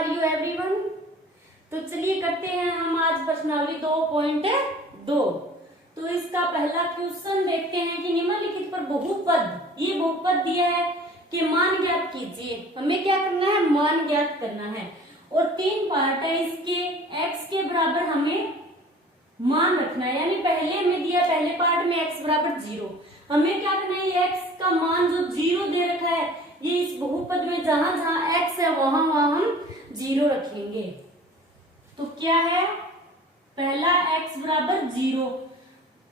Are you everyone. तो चलिए करते हैं हम आज प्रश्नावली 2.2। तो इसका पहला क्वेश्चन देखते हैं कि निम्नलिखित पर बहुपद, ये बहुपद दिया है कि मान ज्ञात कीजिए। हमें क्या करना है, मान ज्ञात करना है। और 3 पार्ट है इसके, x के बराबर हमें मान रखना है, यानी पहले हमें दिया पहले पार्ट में x बराबर 0। हमें क्या करना है, ये x का मान जो 0 दे रखा है, ये इस बहुपद में जहां जहां x है वहां वहां हम 0 रखेंगे। तो क्या है, पहला x बराबर 0,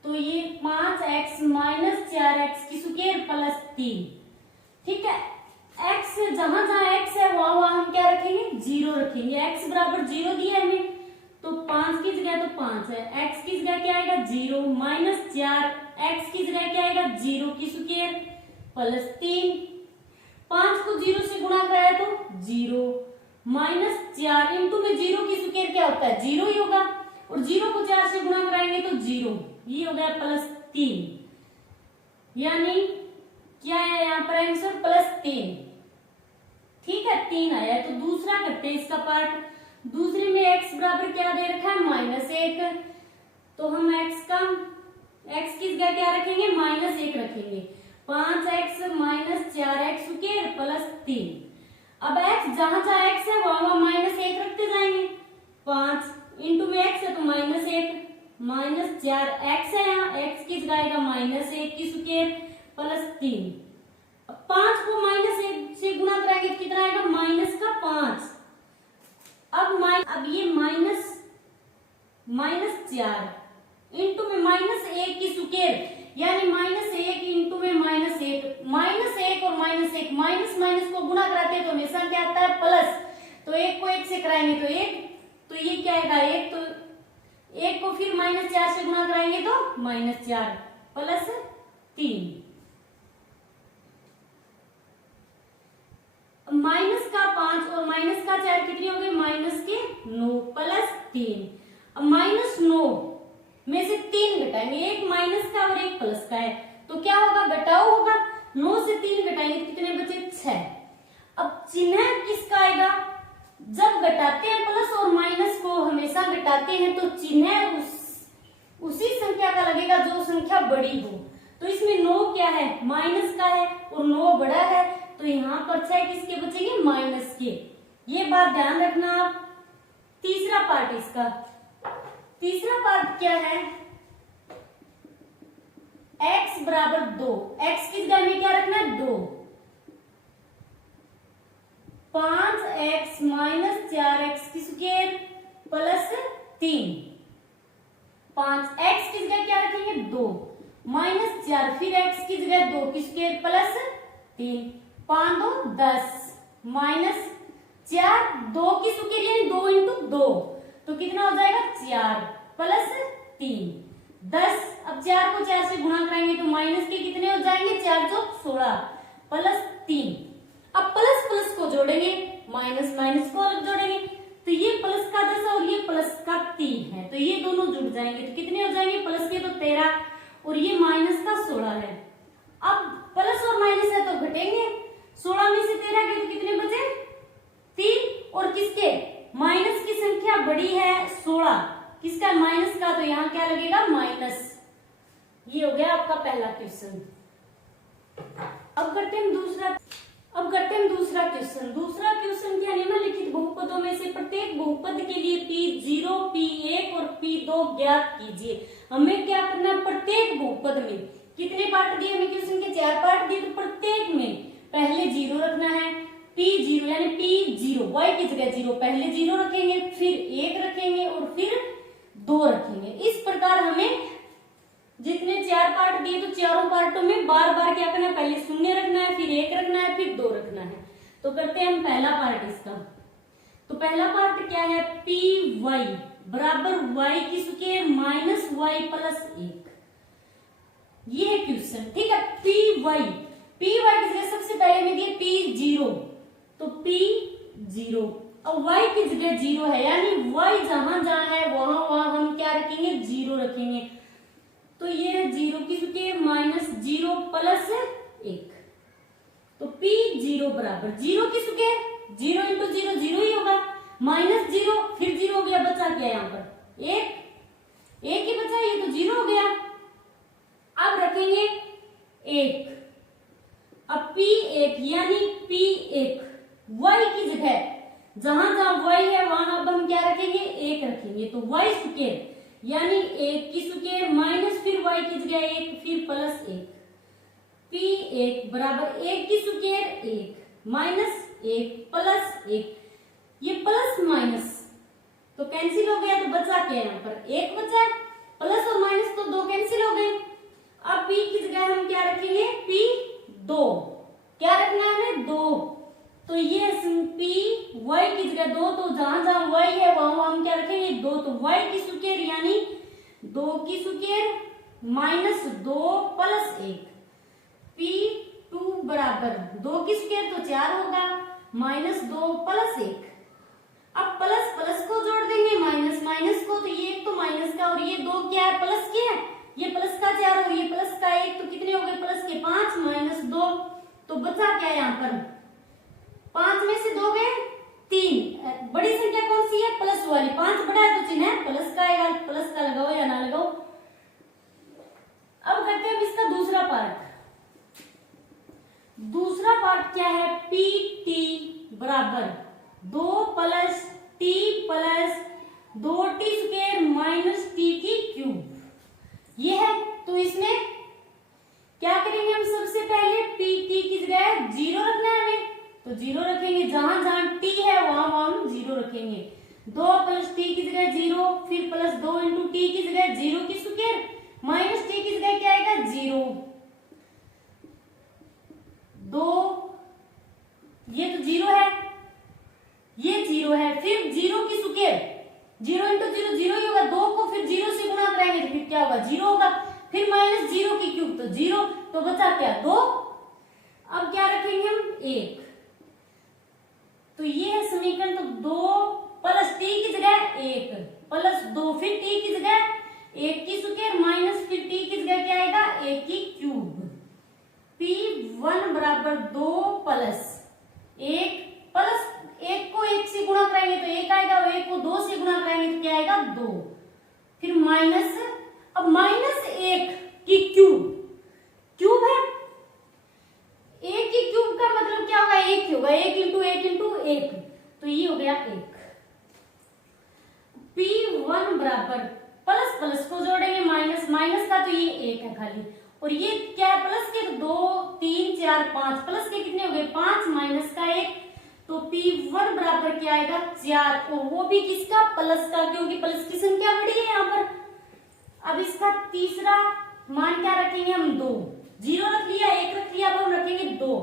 तो ये 5x माइनस 4x की स्क्वायर प्लस 3। ठीक है, x जहां जहां x है वहां वहां हम क्या रखेंगे, 0 रखेंगे। x बराबर 0 दिया है हमें, तो 5 की जगह तो 5 है, x की जगह क्या आएगा 0 माइनस 4, x की जगह क्या आएगा 0 की स्क्वायर प्लस 3। 5 को 0 से गुणा कराया तो 0 माइनस 4 इंटू में 0 की स्क्वायर क्या होता है 0 ही होगा, और 0 को 4 से गुणा कराएंगे तो 0, ये हो गया प्लस 3। यानी क्या है यहाँ पर आंसर प्लस 3। ठीक है, 3 आया है। तो दूसरा करते हैं इसका पार्ट। दूसरे में x बराबर क्या दे रखा है, -1। तो हम x की जगह क्या रखेंगे, -1 रखेंगे। 5x minus 4x square plus 3। अब x जहां जहां x है वहां वहां -1 रखते जाएंगे। 5 इंटू में x है तो -1 माइनस 4x है, यहाँ x की जगह आएगा -1 की स्क्वायर प्लस 3। अब 5 को -1 से गुणा कराएंगे तो कितना आएगा, -5। अब ये -4 इंटू में -1 की स्क्वायर, यानी -1 इंटू में -1 और -1 माइनस को गुणा कराते हैं तो हमेशा क्या आता है प्लस। तो 1 को 1 से कराएंगे तो 1, तो ये क्या आएगा 1, तो 1 को फिर -4 से गुणा कराएंगे तो -4 प्लस 3। -5 और -4 कितनी हो गई, -9 प्लस 3। अब -9 में से 3 घटाएंगे, एक माइनस का और एक प्लस का है, तो क्या होगा, घटाओ होगा। 9 से 3 घटाएंगे तो कितने बचे 6। अब चिन्ह किसका आएगा, जब घटाते हैं प्लस और माइनस को हमेशा घटाते हैं तो चिन्ह उसी संख्या का लगेगा जो संख्या बड़ी हो। तो इसमें 9 क्या है, माइनस का है और 9 बड़ा है, तो यहाँ पर 6 किसके बचेंगे, माइनस के। ये बात ध्यान रखना आप। तीसरा पार्ट इसका, तीसरा पार्ट क्या है, x बराबर 2, x की जगह में क्या रखना है 2। 5x माइनस 4x की स्क्वायर प्लस 3। 5x की जगह क्या रखेंगे 2 माइनस 4, फिर x की जगह 2 की स्क्वायर प्लस 3। 5 2 10 माइनस 4, 2 की स्क्वायर यानी 2 इंटू 2, तो कितना हो जाएगा 4 प्लस 3 10। अब 4 को 4 से गुणा कराएंगे तो माइनस के कितने हो जाएंगे, 4 जो 16 प्लस 3। अब प्लस प्लस को जोड़ेंगे, माइनस माइनस को अलग जोड़ेंगे, तो ये प्लस का 10 और ये प्लस का 3 है, तो ये दोनों जुड़ जाएंगे तो कितने हो जाएंगे, प्लस के तो 13 और ये माइनस का 16 है। अब प्लस और माइनस है तो घटेंगे, 16 में से 13 गए तो कितने बचे 3, और किसके, माइनस की संख्या बड़ी है 16, किसका, माइनस का, तो यहाँ क्या लगेगा माइनस। ये हो गया आपका पहला क्वेश्चन। अब करते हैं दूसरा क्वेश्चन। दूसरा क्वेश्चन क्या, निम्नलिखित बहुपदों में से प्रत्येक बहुपद के लिए P0, P1 और P2 ज्ञात कीजिए। हमें क्या करना है, प्रत्येक बहुपद में कितने पार्ट दिए, हमें क्वेश्चन के 4 पार्ट दिए, तो प्रत्येक में पहले 0 रखना है। P0 यानी P0 y की जगह 0, पहले 0 रखेंगे, फिर 1 रखेंगे और फिर 2 रखेंगे। इस प्रकार हमें जितने 4 पार्ट दिए तो चारों पार्टों में बार बार क्या करना है, पहले 0 रखना है, फिर 1 रखना है, फिर 2 रखना है। तो करते हैं हम पहला पार्ट इसका। तो पहला पार्ट क्या है, Py बराबर y की स्क्वायर माइनस y प्लस 1। ये है क्वेश्चन। ठीक है, Py की जगह सबसे पहले में दिए P0, तो P0 और y की जगह 0 है, यानी y जहां जहां है वहां वहां हम क्या रखेंगे, 0 रखेंगे। तो ये 0 की स्क्वायर माइनस 0 प्लस 1, तो P0 बराबर 0 की स्क्वायर, 0 इंटू 0 0 ही होगा, माइनस 0 फिर 0 हो गया, बचा क्या यहाँ पर एक, एक ही बचा, ये तो 0 हो गया। अब रखेंगे 1, अब P1 यानी P1 y की जगह जहां जहां y है वहां अब हम क्या रखेंगे 1 रखेंगे, तो y स्क्वायर यानी 1 की स्क्वायर माइनस फिर y की जगह 1 फिर प्लस 1, P1 बराबर 1 की स्क्वायर 1 माइनस 1 प्लस 1, ये प्लस माइनस तो कैंसिल हो गया, तो बचा क्या यहाँ पर 1 बचा, प्लस और माइनस तो 2 कैंसिल हो गए। अब p की जगह हम क्या रखेंगे P2, क्या रखना है हमें 2, तो ये p y की जगह 2, तो जहां जहां y है वहां हम क्या रखेंगे 2, तो y की स्क्वायर यानी 2 की स्क्वायर माइनस 2 प्लस 1, P2 बराबर 2 की स्क्वायर तो 4 होगा माइनस 2 प्लस 1। अब प्लस प्लस को जोड़ देंगे माइनस माइनस को, तो ये तो माइनस का और ये 2 क्या है प्लस क्या है, ये प्लस का 4 और ये प्लस का 1, तो कितने हो गए प्लस के 5 माइनस 2, तो बचा क्या यहाँ पर 5 में से 2 गए 3, बड़ी संख्या कौन सी है प्लस वाली, 5 बड़ा है तो चिन्ह प्लस का आएगा, प्लस का लगाओ या ना लगाओ। अब करते हैं इसका दूसरा पार्ट। दूसरा पार्ट क्या है PT बराबर 2 plus t plus 2t square minus t की क्यूब, ये है। तो इसमें क्या करेंगे हम सबसे पहले PT की जगह 0 रखना है हमें, तो 0 रखेंगे, जहां जहां t है वहां वहां हम 0 रखेंगे, 2 प्लस t की जगह 0 फिर प्लस 2 इंटू टी की जगह 0 की स्क्वायर माइनस t की जगह क्या आएगा 0, 2 ये तो 0 है, ये 0 है, फिर 0 की स्क्वायर 0 इंटू 0 0 ही होगा, 2 को फिर 0 से गुणा करेंगे तो फिर क्या होगा 0 होगा, फिर माइनस 0 की क्यूब तो 0, तो बचा क्या 2। अब क्या रखेंगे हम 1, तो ये है समीकरण, तो 2 प्लस t की जगह 1 प्लस 2 फिर t की जगह 1 की स्क्वायर माइनस फिर t की जगह क्या आएगा 1 की क्यूब, P1 बराबर 2 प्लस 1 प्लस 1 को 1 से गुणा करेंगे तो 1 आएगा, और 1 को 2 से गुणा करेंगे तो क्या आएगा 2, फिर माइनस, अब माइनस 1 की क्यूब, क्यूब है 1 की क्यूब का मतलब क्या होगा 1 ही होगा, 1 इंटू 1 इंटू 1, तो ये हो गया 1। P1 बराबर प्लस प्लस को जोड़ेंगे माइनस माइनस का, तो ये 1 है खाली, और ये क्या है प्लस के 2 3 4 5 प्लस के कितने हो गए 5 माइनस का 1, तो P1 बराबर क्या आएगा 4, और वो भी किसका प्लस का, क्योंकि प्लस की संख्या बड़ी है यहाँ पर। अब इसका तीसरा मान क्या रखेंगे हम 2, 0 रख लिया 1 रख लिया, अब हम रखेंगे 2,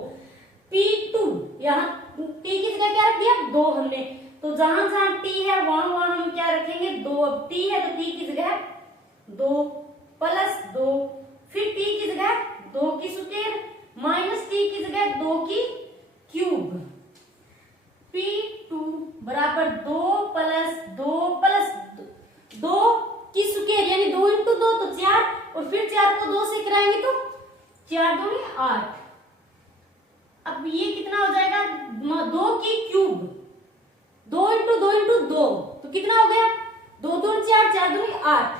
P2 यहाँ t की जगह क्या रख दिया 2 हमने, तो जहां जहां t है वहां वहां हम क्या रखेंगे 2, अब t है तो t की जगह 2 प्लस 2 फिर t की जगह 2 की स्क्वायर माइनस t की जगह 2 की क्यूब, P2 बराबर 2 प्लस 2 प्लस 2 की स्क्वायर यानी 2 इंटू 2 तो 4, और फिर 4 को 2 से कराएंगे तो 4 दूनी 8, अब ये कितना हो जाएगा 2 की क्यूब, 2 इंटू 2 इंटू 2 तो कितना हो गया 2 दूनी 4 4 दूनी 8,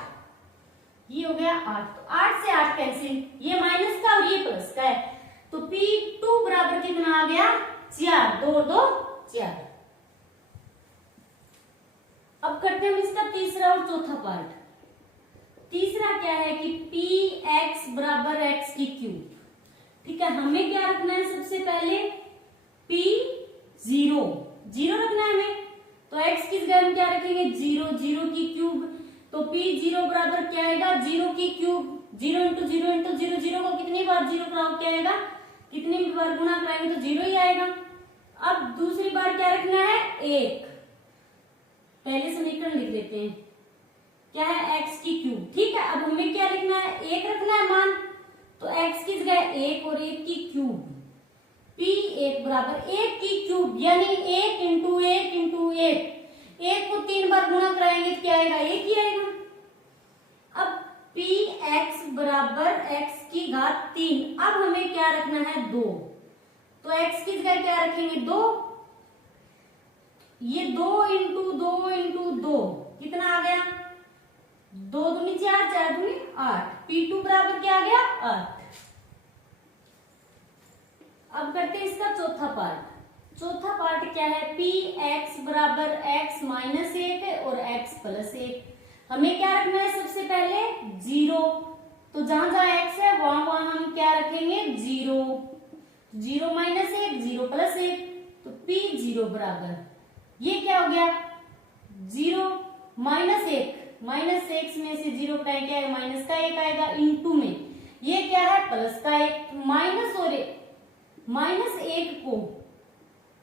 ये हो गया 8, तो 8 से 8 कैंसिल, ये माइनस का और ये प्लस का है, तो P2 बराबर कितना आ गया 4, 2 2 4। अब करते हैं इसका तीसरा और चौथा पार्ट। तीसरा क्या है कि Px बराबर x की क्यूब, ठीक है, हमें क्या रखना है सबसे पहले P0 0 रखना है हमें, तो x की जगह हम क्या रखेंगे 0 0 की क्यूब, तो P0 बराबर क्या आएगा 0 की क्यूब, 0 इंटू 0 इंटू 0 0 को कितनी बार 0 कराओ क्या आएगा, कितनी बार गुना कराएंगे तो 0 ही आएगा। अब दूसरी बार क्या रखना है 1, पहले समीकरण लिख लेते हैं, क्या है x की क्यूब, ठीक है। अब हमें क्या लिखना है 1 रखना है मान, तो x की जगह 1 और 1 की क्यूब, P1 बराबर 1 की क्यूब यानी 1 इंटू 1 इंटू 1, 1 को 3 बार गुणा कराएंगे तो क्या आएगा 1 ही आएगा। अब Px बराबर x की घात 3, अब हमें क्या रखना है 2, तो x की जगह क्या रखेंगे 2, ये 2 कितना आ गया, 2 दूनी 4, 4 दूनी 8। P2 बराबर क्या आ गया, 8। अब करते हैं इसका चौथा पार्ट। चौथा पार्ट क्या है, Px बराबर x माइनस 1 और x प्लस 1। हमें क्या रखना है, सबसे पहले 0, तो जहां जहां x है वहां वहां हम क्या रखेंगे, 0। 0 माइनस 1, 0 प्लस 1, तो P0 बराबर ये क्या हो गया, 0 माइनस 1, माइनस 1 में से 0 का क्या है, माइनस का 1 आएगा, इंटू में ये क्या है, प्लस का 1। माइनस और माइनस 1 को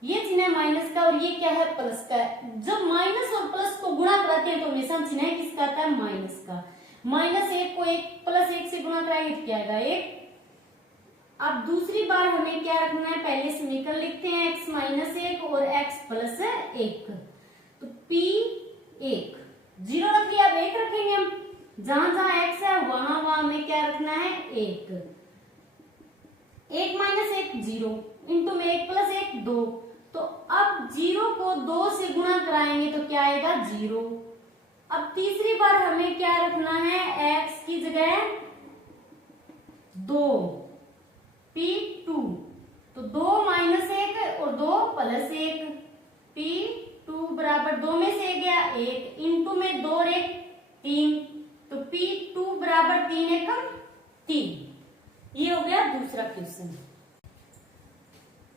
ये चिन्ह है माइनस का और ये क्या है, प्लस का है। जब माइनस और प्लस को गुणा कराते हैं तो हमेशा चिन्ह किसका आता है, माइनस का। माइनस 1 को 1 प्लस 1 से गुणा कराएंगे तो क्या आएगा, 1। अब दूसरी बार हमें क्या रखना है, पहले समीकरण लिखते हैं, x माइनस 1 और x प्लस 1, तो P1 0 रख लिया, अब 1 रखेंगे हम, जहां जहां x है वहां वहां हमें क्या रखना है, 1। 1 माइनस 1 0, इंटू में 1 प्लस 1 2, तो अब 0 को 2 से गुणा कराएंगे तो क्या आएगा, 0। अब तीसरी बार हमें क्या रखना है, x की जगह 2, P2, तो 2 माइनस 1 और 2 प्लस 1, P2 बराबर 2 में से गया 1, इंटू में 2 और 1 3, तो P2 बराबर 3 एकम 3। ये हो गया दूसरा क्वेश्चन।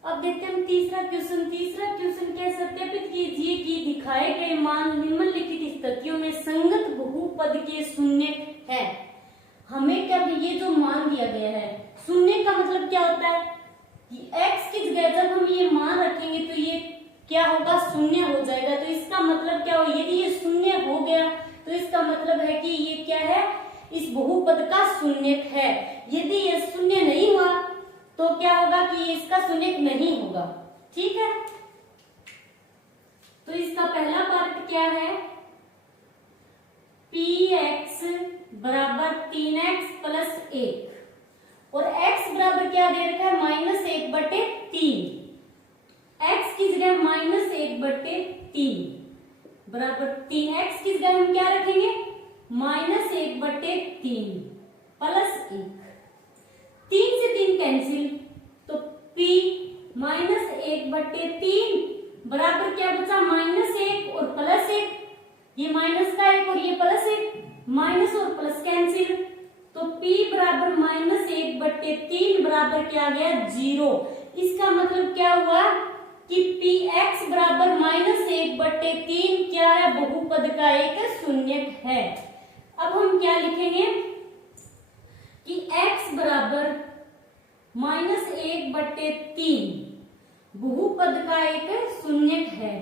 अब देखते हैं हम तीसरा क्वेश्चन। तीसरा क्वेश्चन क्या, सत्यापित कीजिए कि दिखाए गए मान निम्नलिखित स्थितियों में संगत बहुपद के शून्य है। हमें क्या, ये जो मान दिया गया है, शून्य का मतलब क्या होता है कि x की जगह जब हम ये मान रखेंगे तो ये क्या होगा, शून्य हो जाएगा। तो इसका मतलब क्या हो, यदि ये शून्य हो गया तो इसका मतलब है कि ये क्या है, इस बहुपद का शून्य है। यदि ये शून्य नहीं हुआ तो क्या होगा कि इसका शून्य नहीं होगा। ठीक है, तो इसका पहला पार्ट क्या है, Px बराबर 3x प्लस 1 और x बराबर क्या दे रखा है, माइनस 1/3। x की जगह माइनस 1/3 बराबर 3x की जगह हम क्या रखेंगे, माइनस 1/3 प्लस 1। 3 से 3 कैंसिल, तो P माइनस 1/3 बराबर क्या बचा, माइनस 1 और प्लस 1। ये माइनस का 1 और ये प्लस 1, माइनस और प्लस कैंसिल, तो P बराबर माइनस 1/3 बराबर क्या गया, 0। इसका मतलब क्या हुआ कि Px बराबर माइनस 1/3 क्या है, बहुपद का एक शून्य है। अब हम क्या लिखेंगे कि x बराबर माइनस 1/3 बहुपद का एक शून्य है।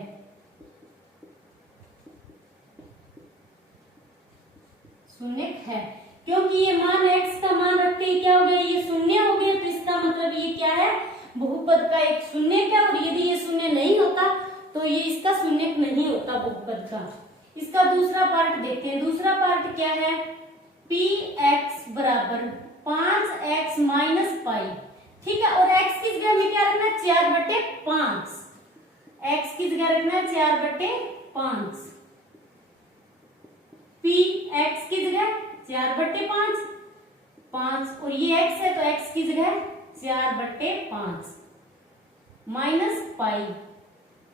शून्य है क्योंकि ये मान x का मान रखते ही क्या हो गया, ये शून्य हो गया, तो इसका मतलब ये क्या है, बहुपद का एक शून्य है। और यदि ये शून्य नहीं होता तो ये इसका शून्य नहीं होता बहुपद का। इसका दूसरा पार्ट देखते हैं। दूसरा पार्ट क्या है, Px बराबर 5x माइनस पाई। ठीक है, और x की जगह हमें क्या रखना है, 4/5। x की जगह रखना है 4/5। Px की जगह 4/5, 5 और ये x है तो x की जगह 4/5 माइनस पाई।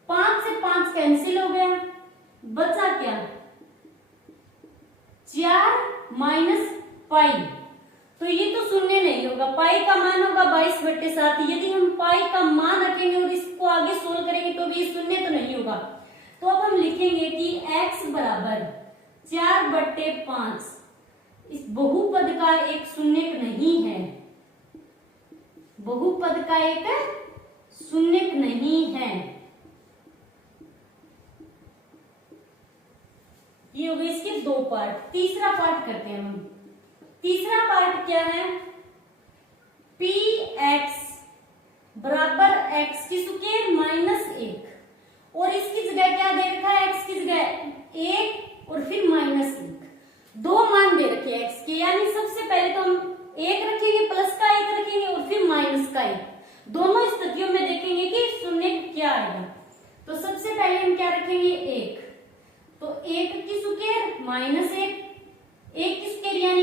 5 से 5 कैंसिल हो गया, बचा क्या, 4 माइनस पाई। तो ये तो शून्य नहीं होगा, पाई का मान होगा 22/7। यदि हम पाई का मान रखेंगे और इसको आगे सोल्व करेंगे तो भी शून्य तो नहीं होगा। तो अब हम लिखेंगे कि x बराबर 4/5 इस बहुपद का एक शून्य नहीं है, बहुपद का एक शून्य नहीं है। ये हो गए इसके दो पार्ट। तीसरा पार्ट करते हैं हम। तीसरा पार्ट क्या है, Px बराबर x की स्क्वायर माइनस 1 और इसकी जगह क्या दे रखा है, x की जगह 1 और फिर माइनस 1। दो मान दे रखे x के, यानी सबसे पहले तो हम 1 रखेंगे, प्लस का 1 रखेंगे और फिर माइनस का 1। दोनों स्थितियों में देखेंगे कि शून्य क्या आएगा। तो सबसे पहले हम क्या रखेंगे, एक, तो एक की स्क्वायर माइनस एक की स्क्वायर यानी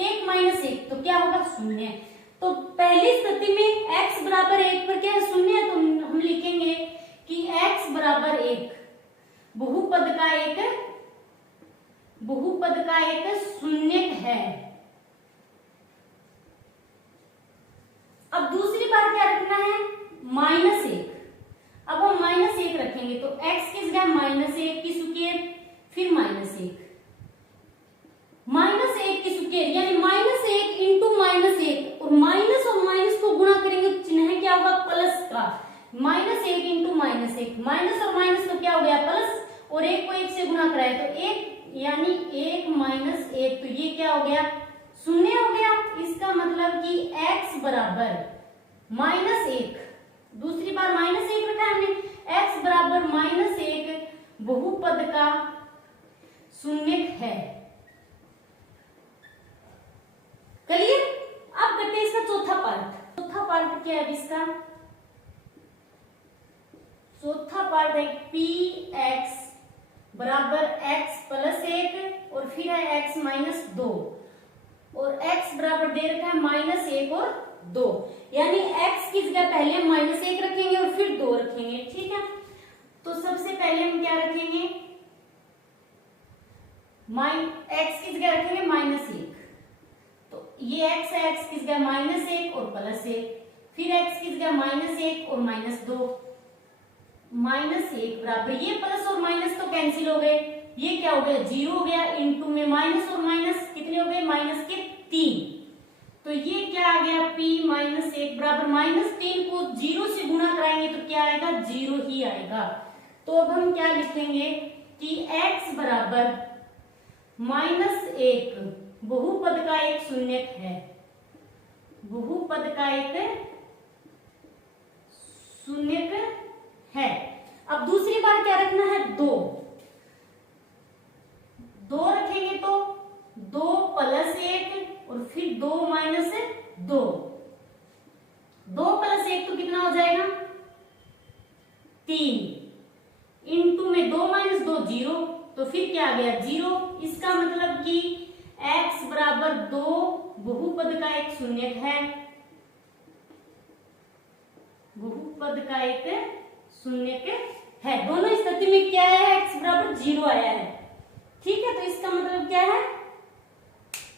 एक माइनस एक, तो क्या होगा, शून्य। तो पहली स्थिति में x बराबर एक पर क्या है, शून्य है, तो हम लिखेंगे कि x बराबर एक बहुपद का एक शून्य है। अब दूसरी बार क्या रखना है, माइनस एक। अब हम माइनस एक रखेंगे तो x की जगह माइनस एक की स्क्वायर फिर माइनस एक की स्क्वायर यानी माइनस एक इंटू माइनस एक, और माइनस को गुणा करेंगे तो चिन्ह क्या होगा, प्लस का। माइनस एक इंटू माइनस एक, माइनस और माइनस तो क्या हो गया, प्लस, और एक को एक से गुणा कराए तो एक यानी एक माइनस एक, तो ये क्या हो गया, शून्य हो गया। इसका मतलब कि x बराबर माइनस एक, दूसरी बार माइनस एक रखा है हमने, x बराबर माइनस एक बहुपद का शून्य है। क्लियर। अब करते हैं इसका चौथा पार्ट क्या है इसका, चौथा पार्ट है px बराबर x प्लस एक और फिर है x माइनस दो, और x बराबर दे रखा है माइनस एक और दो, यानी x की जगह पहले हम माइनस एक रखेंगे और फिर दो रखेंगे, ठीक है। तो सबसे पहले हम क्या रखेंगे, x की जगह रखेंगे माइनस एक, तो ये x है, x की जगह माइनस एक और प्लस एक, फिर x की जगह माइनस एक और माइनस दो, माइनस एक बराबर ये प्लस और माइनस तो कैंसिल हो गए, ये क्या हो गया, जीरो हो गया, इनटू में माइनस और माइनस कितने हो गए, माइनस के 3, तो ये क्या आ गया, p माइनस एक बराबर माइनस 3 को जीरो से गुणा कराएंगे तो क्या आएगा, जीरो ही आएगा। तो अब हम क्या लिखेंगे कि x बराबर माइनस एक बहुपद का एक शून्य है, बहुपद का एक शून्य है। अब दूसरी बार क्या रखना है, दो रखेंगे तो दो प्लस एक और फिर दो माइनस दो, दो प्लस एक तो कितना हो जाएगा, 3, इंटू में दो माइनस दो जीरो, तो फिर क्या आ गया, जीरो। इसका मतलब कि x बराबर दो बहुपद का एक शून्य है, बहुपद का एक शून्य है। दोनों स्थिति में क्या है, x बराबर जीरो आया है, ठीक है। तो इसका मतलब क्या है,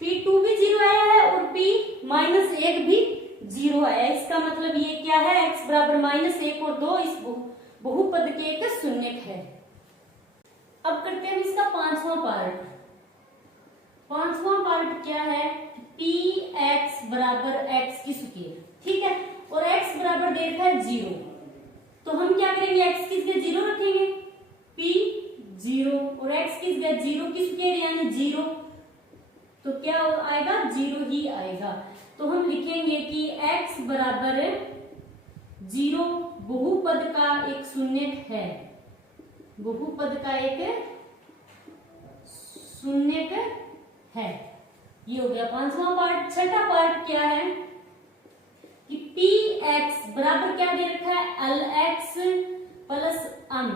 p2 भी जीरो आया है और p माइनस एक भी जीरो आया है। इसका मतलब ये क्या है, x बराबर माइनस एक और दो इस बहुपद के एक शून्य है। अब करते हैं इसका पांचवा पार्ट क्या है, px बराबर x की स्क्वायर, ठीक है, और x बराबर दे रखा है जीरो, तो हम क्या करेंगे, x की जगह जीरो रखेंगे, p जीरो और x की जगह जीरो की स्क्वायर यानी जीरो, तो क्या आएगा, जीरो ही आएगा। तो हम लिखेंगे कि x बराबर जीरो बहुपद का एक शून्य है, बहुपद का एक शून्य है। ये हो गया पांचवा पार्ट। छठा पार्ट क्या है कि px बराबर क्या दे रखा है, lx प्लस m,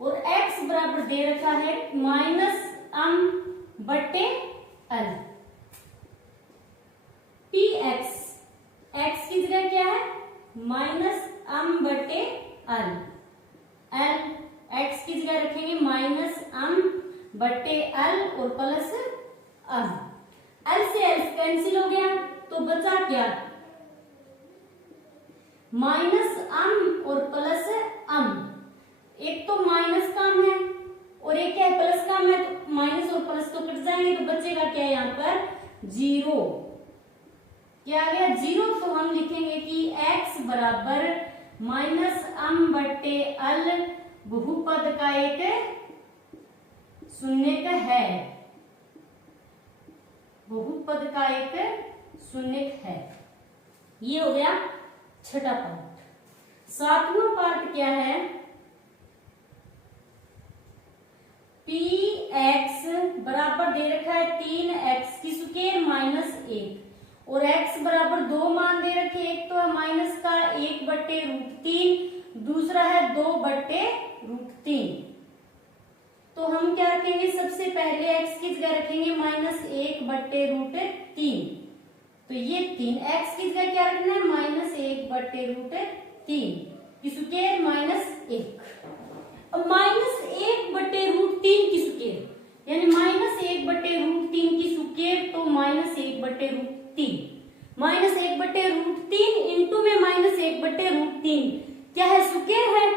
और x बराबर दे रखा है माइनस m बटे l। px x की जगह क्या है, माइनस m बटे l, l x की जगह रखेंगे माइनस m बटे l और प्लस m, l से l कैंसिल हो गया तो बचा क्या, माइनस m और प्लस m। एक तो माइनस का m है और एक क्या है, प्लस का m है, तो माइनस और प्लस तो कट जाएंगे, तो बचेगा क्या यहाँ पर, जीरो। क्या आ गया, जीरो। तो हम लिखेंगे कि x बराबर माइनस m बटे l बहुपद का एक शून्य है, बहुपद का एक शून्य है। ये हो गया छठा पार्ट। सातवां पार्ट क्या है, px बराबर दे रखा है 3x की स्क्वायर माइनस एक और x बराबर दो मान दे रखे, एक तो है माइनस का 1 बटे √3, दूसरा है 2/√3। तो हम क्या रखेंगे, सबसे पहले x की जगह रखेंगे -1/√3। तो ये 3 x की जगह क्या रखना है, -1/√3 की स्क्वायर -1। अब -1/√3 की स्क्वायर यानी -1/√3 की स्क्वायर तो -1/√3 -1/√3 इंटू में -1/√3 क्या है, स्क्वायर है।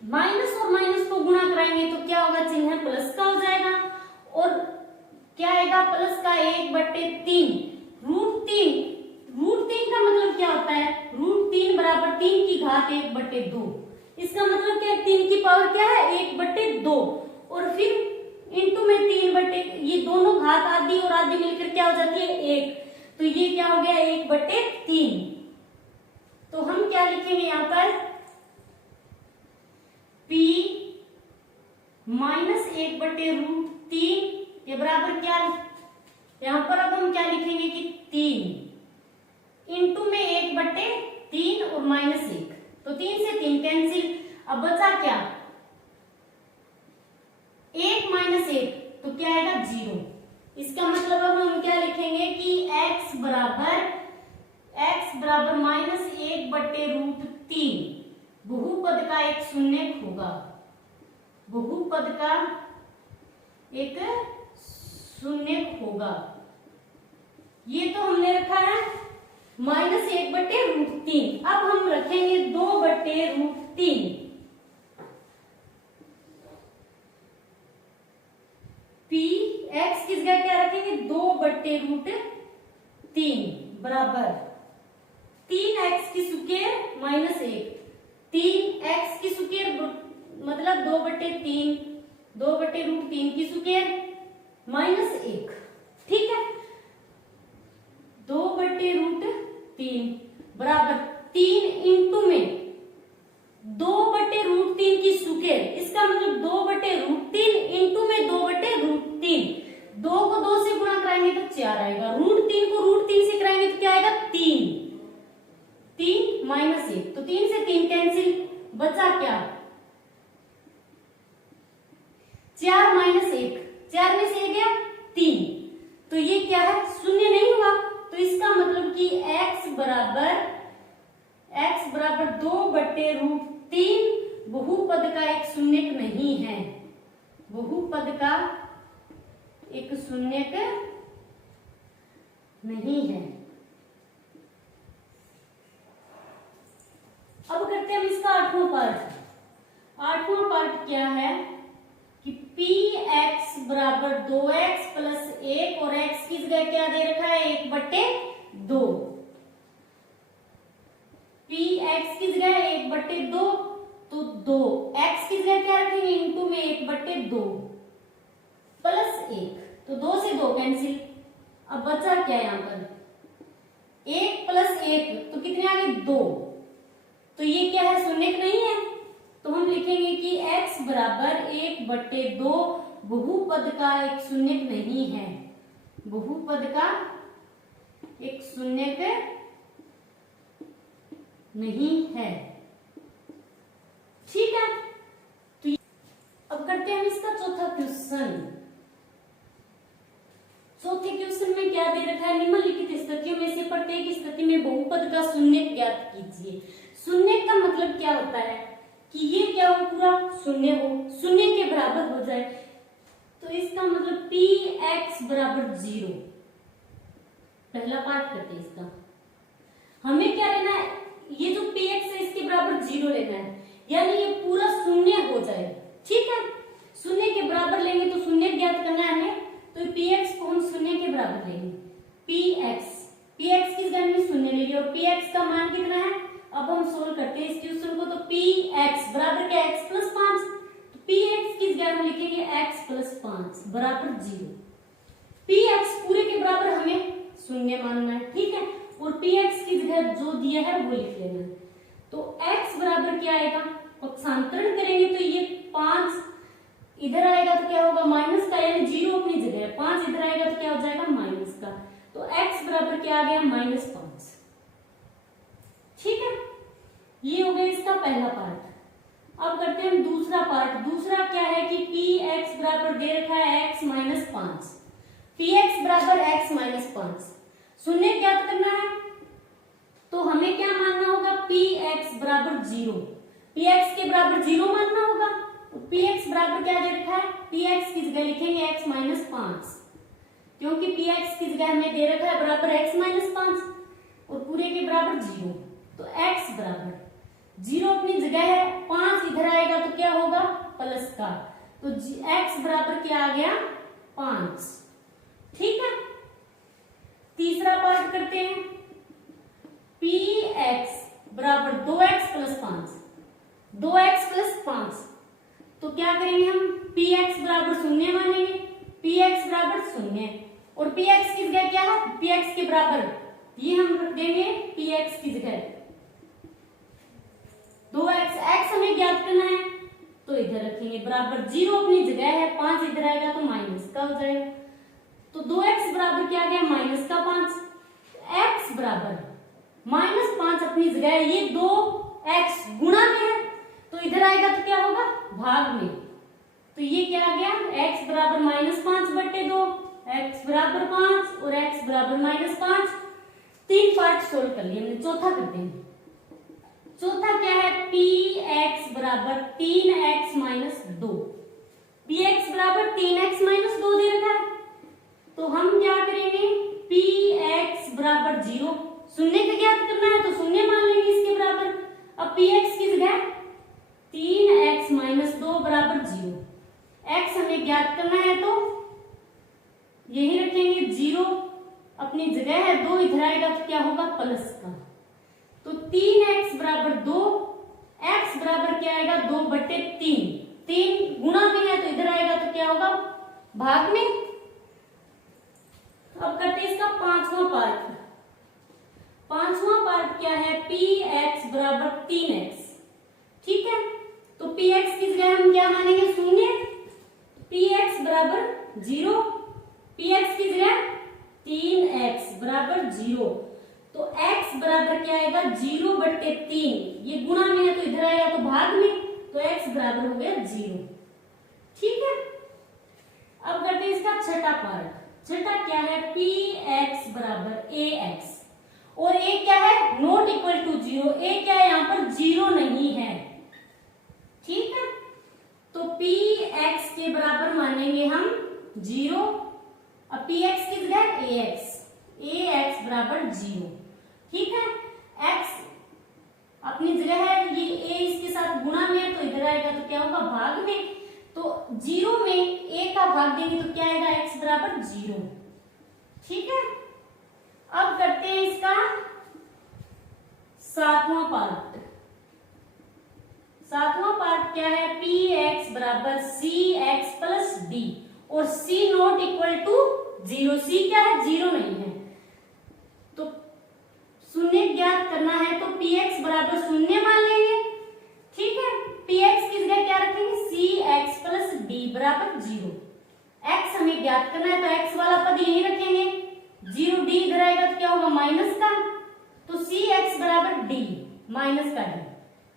माइनस और माइनस को गुणा कराएंगे तो क्या होगा, चिन्ह प्लस का हो जाएगा और क्या आएगा, प्लस का 1/3 √3। √3 का मतलब क्या होता है, √3 बराबर 3 की घात 1/2। इसका मतलब क्या है, 3 की पावर क्या है, 1/2 और फिर इंटू में 3 ये दोनों घात आधी और आधी मिलकर क्या हो जाती है, 1। तो ये क्या हो गया, 1/3। तो हम क्या लिखेंगे यहाँ पर, P -1/√3 ये बराबर क्या, यहां पर अब हम क्या लिखेंगे कि 3 इंटू में 1/3 और -1। तो 3 से 3 कैंसिल। अब बचा क्या, 1 - 1 तो क्या आएगा, 0। इसका मतलब अब हम क्या लिखेंगे कि x बराबर -1/√3 बहुपद का एक शून्यक होगा, बहुपद का एक शून्यक होगा। ये तो हमने रखा है -1/√3। अब हम रखेंगे 2/√3। P x की जगह क्या रखेंगे, 2/√3 बराबर 3x की स्क्वायर -1। 3x की स्क्वायर मतलब 2/3 2/√3 की स्क्वायर -1। ठीक है, 2/√3 बराबर 3 इंटू में 2/√3 की स्क्वायर। इसका मतलब 2/√3 इंटू में 2/√3। 2 को 2 से गुणा कराएंगे तो 4 आएगा, √3 को √3 से कराएंगे तो क्या आएगा, 3 -1। तो 3 से 3 कैंसिल, बचा क्या, 4 - 1 4 में से 1 गया 3। तो ये क्या है, शून्य नहीं हुआ। तो इसका मतलब कि x बराबर 2/√3 बहुपद का एक शून्यक नहीं है, बहुपद का एक शून्यक नहीं है। अब करते हैं हम इसका 8वां पार्ट। 8वां पार्ट क्या है कि px बराबर 2x + 1 और x की जगह क्या दे रखा है, 1/2। px की जगह 1/2 तो 2x की जगह क्या रखेंगे, इंटू में 1/2 + 1। तो 2 से 2 कैंसिल। अब बचा क्या यहाँ पर, 1 + 1 तो कितने आ गए, 2। तो ये क्या है, शून्यक नहीं है। तो हम लिखेंगे कि x बराबर 1/2 बहुपद का एक शून्यक नहीं है, बहुपद का एक शून्यक नहीं है। ठीक है, तो अब करते हैं हम इसका चौथा क्वेश्चन। चौथे क्वेश्चन में क्या दे रखा है, निम्नलिखित स्थितियों में से प्रत्येक स्थिति में बहुपद का शून्यक ज्ञात कीजिए। शून्यक का मतलब क्या होता है कि ये क्या हो, पूरा शून्य हो, शून्य के बराबर हो जाए। तो इसका मतलब px बराबर 0। पहला पार्ट करते हैं इसका। हमें क्या लेना है, ये जो px है इसके बराबर 0 लेना है, यानी ये पूरा शून्य हो जाए। ठीक है, शून्य के बराबर लेंगे तो शून्य ज्ञात करना है हमें। तो px को हम शून्य के बराबर लेंगे। px की जगह हमने शून्य ले लिया और px का मान कितना है। अब हम सोल्व करते हैं इस क्वेश्चन को। तो px बराबर क्या, x + 5। तो px की जगह हम लिखेंगे x + 5 बराबर 0। px पूरे के बराबर हमें शून्य मानना है। ठीक है, और px की जगह जो दिया है वो लिख लेना है। तो x बराबर क्या आएगा, पक्षांतरण करेंगे तो ये 5 इधर आएगा तो क्या होगा, माइनस का, यानी 0 अपनी जगह है, 5 इधर आएगा तो क्या हो जाएगा, माइनस का। तो x बराबर क्या आ गया, -5। ठीक है, ये हो गया इसका पहला पार्ट। अब करते हैं हम दूसरा पार्ट। दूसरा क्या है कि पी एक्स बराबर दे रखा है एक्स माइनस 5। पी एक्स बराबर एक्स माइनस 5 शून्य ज्ञात करना है, तो हमें क्या मानना होगा, पी एक्स बराबर 0। पी एक्स के बराबर 0 मानना होगा। तो पी एक्स बराबर क्या दे रखा है, पी एक्स की जगह लिखेंगे एक्स माइनस 5, क्योंकि पी एक्स की जगह हमें दे रखा है बराबर एक्स माइनस 5 और पूरे के बराबर 0। तो एक्स बराबर 0 अपनी जगह है, 5 इधर आएगा तो क्या होगा, प्लस का। तो एक्स बराबर क्या आ गया, 5। ठीक है, तीसरा पार्ट करते हैं। पी एक्स बराबर 2x प्लस 5, 2x प्लस 5। तो क्या करेंगे हम, पी एक्स बराबर 0 मानेंगे, पी एक्स बराबर 0 और पी एक्स की जगह क्या है, पी एक्स के बराबर ये हम रख देंगे पी एक्स की जगह 2x। x हमें ज्ञात करना है तो इधर रखेंगे बराबर 0 अपनी जगह है, 5 इधर आएगा तो माइनस का हो जाएगा। तो 2x बराबर क्या आ गया, माइनस का 5। x बराबर माइनस 5 अपनी जगह है, ये 2x गुणा में है तो इधर आएगा तो क्या होगा, भाग में। तो ये क्या आ गया, x बराबर माइनस 5 बटे 2, x बराबर 5 और x बराबर माइनस 5। 3 पार्ट सोल्व कर लिए हमने। चौथा करते हैं। चौथा क्या है, पी एक्स बराबर 3x माइनस 2। पी एक्स बराबर 3x माइनस 2 दे रखा है, तो हम क्या करेंगे, पी एक्स बराबर 0, शून्य का ज्ञात करना है तो शून्य मान लेंगे इसके बराबर। अब पी एक्स की जगह 3x माइनस 2 बराबर 0। x हमें ज्ञात करना है तो यही रखेंगे, 0 अपनी जगह है, 2 इधर आएगा तो क्या होगा, प्लस का। तो 3x बराबर 2, x बराबर क्या आएगा, 2 बटे 3। 3 गुणा में है तो इधर आएगा तो क्या होगा, भाग में। अब करते हैं इसका पांचवा पार्ट। पांचवा पार्ट क्या है, पी एक्स बराबर 3x। ठीक है, तो पी एक्स की जगह हम क्या मानेंगे, शून्य। पी एक्स बराबर 0, पी एक्स की जगह 3x बराबर 0। तो x बराबर क्या आएगा, 0 बटे 3। ये गुणा में है तो इधर आएगा तो भाग में, तो x बराबर हो गया 0। ठीक है, अब करते हैं इसका छठा पार्ट। छठा क्या है, पी एक्स बराबर ए एक्स और a क्या है, नॉट इक्वल टू 0। a क्या है, यहां पर 0 नहीं है। ठीक है, तो पी एक्स के बराबर मानेंगे हम 0। अब पी एक्स की जगह ए एक्स बराबर 0। ठीक है, x अपनी जगह है, ये a इसके साथ गुणा में है तो इधर आएगा तो क्या होगा, भाग में। तो 0 में a का भाग देंगे तो क्या आएगा, x बराबर 0। ठीक है, अब करते हैं इसका सातवां पार्ट। सातवां पार्ट क्या है, पी एक्स बराबर सी एक्स प्लस डी और c not equal to 0। c क्या है, 0 नहीं है, तो शून्य ज्ञात करना है तो पी एक्स बराबर शून्य मान लेंगे। ठीक है, पी एक्स की जगह क्या रखेंगे, सी एक्स प्लस डी बराबर 0। x हमें ज्ञात करना है तो x वाला पद यही रखेंगे, 0 d इधर आएगा तो क्या होगा, माइनस का। तो सी एक्स बराबर डी माइनस का डी।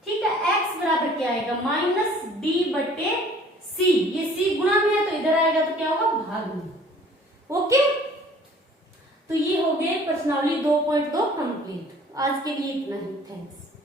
ठीक है, x बराबर क्या आएगा, माइनस डी बटे सी। ये c गुणा में है तो इधर आएगा तो क्या होगा, भाग में। ओके, तो ये हो गए प्रश्नावली 2.2 कंप्लीट। आज के लिए इतना ही, थैंक्स।